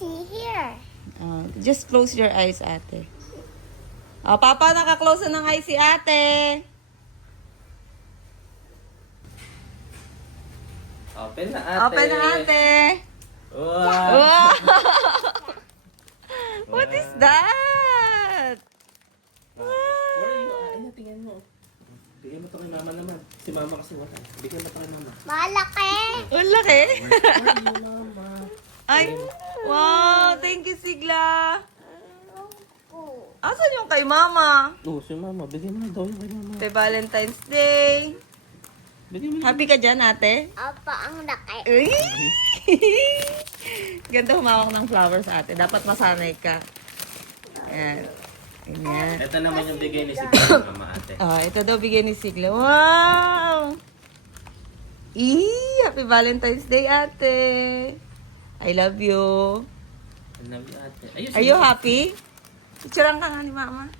see here. Just close your eyes, ate. Papa, naka-close na ng eyes si ate. Open na ate. Open na ate. Wow. Wow! What is that? Where are you? Ay, tingnan mo. Bigyan mo to kay mama naman. Si mama kasi wala. Bigyan mo to kay mama. Malaki. Ang laki. Where are you, mama? Ay, wow! Thank you, Sigla. Asan yung kay mama? Oo, si mama. Bigyan mo na daw yung kay mama. Happy Valentine's Day. Bigyan mo na. Happy ka dyan, ate? Apa ang laki. Uy! Ganda humawak ng flowers, ate. Dapat masanay ka. Ayan. Ayan. Ito naman yung bigay ni si mama ate. Ito daw bigyan ni Sigla. Wow! Happy Valentine's Day, ate. I love you. I love you ate. Are you happy? Picturean ka nga ni mama.